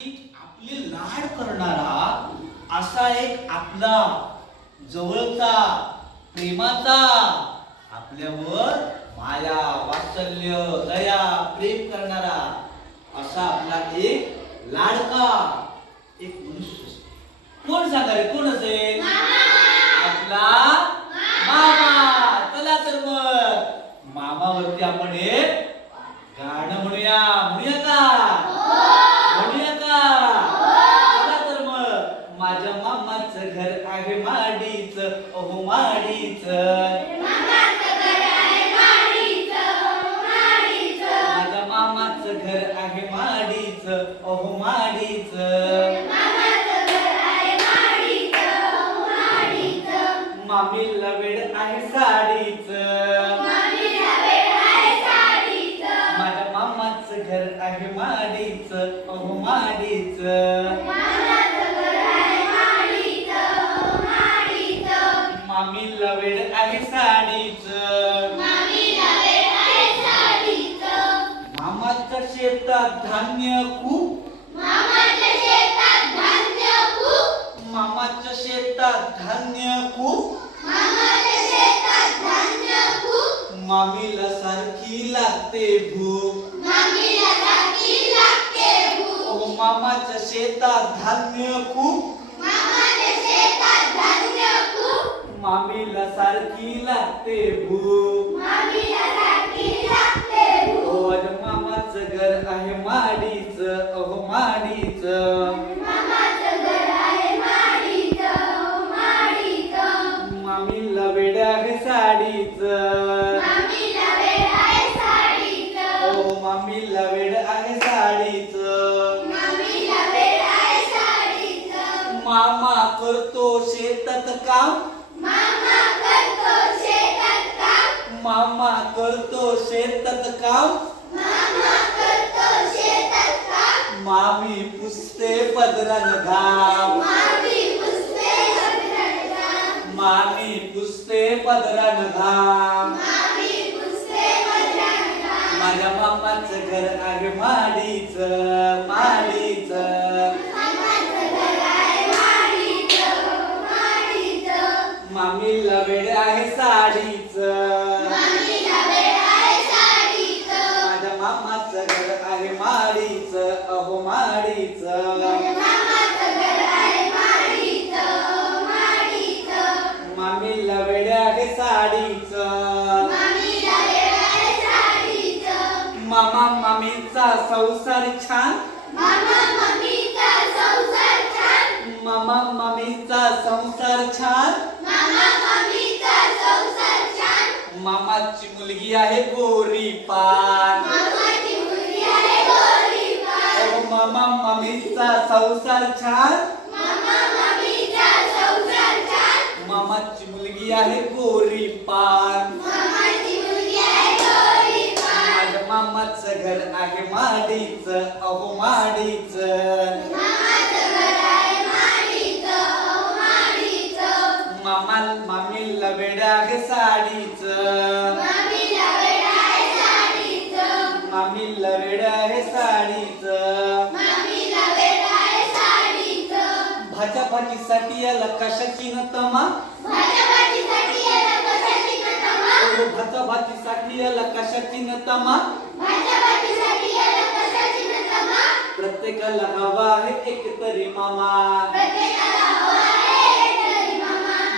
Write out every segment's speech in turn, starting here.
आपले लाड करणारा असा एक आपला जवळचा प्रेमाचा आपल्यावर माया वात्सल्य दया प्रेम करणारा असा आपला एक लाडका एक मनुष्य कोण सांगा रे कोण असेल? आपला मामा. चला तर मग मामावरती आपण एक गाणं म्हणूया म्हणूया का म्हणूया का चला तर मग माझ्या मामाचं घर आहे माडीच अहो माडीच. माझ्या मामाचं घर आहे माडीच अहो माडीच. मामीला वेळ आहे साडीच. मामाच्या शेतात धान्य खूप. मामाच्या शेतात धान्य खूप. मामीला सारखी लागते भूक. मामाच्या शेतात धान्य खूप. मामीला सारखी लागते भूक. हो मामाचं घर आहे माडीच अहो माडीच. मामीला वेड आहे साडीच. हो मामीला वेड आहे साडीच. मामा करतो शेतात काम मामा करतो शेतात काम. मामी पुसते पदरान घाम मामी पुसते पदरान घाम माझ्या मामाचं घर आहे माडीच माडीच. संसार छान? मामा मामीचा संसार छान. मामाची मुलगी आहे गोरी पान. मामा मामीचा संसार छान? मामाची मुलगी आहे गोरी पान. घर आहे माडीच अहो माडीच. मामा मामीला वेड आहे साडीच. मामीला वेड आहे साडीच. भाज्या भाजीसाठी याला कशाची न तमा अहो, भाजा भाजीसाठी याला कशाची न तमा प्रत्येकाला हवा आहे एक तरी मामा.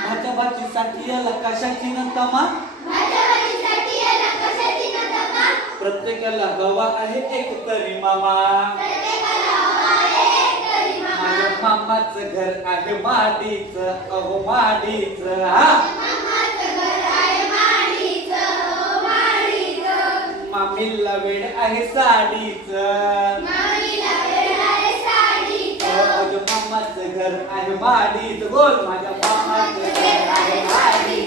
भाज्या भाजीसाठी याला कशाची न तमा प्रत्येकाला हवा आहे एक तरी मामा. माझ्या मामाचं घर आहे माडीच अहो माडीच हा. मामीला वेड आहे साडीच. मामाचं घर आहे माडीत गोल माझ्या मामाचं आहे माडीत.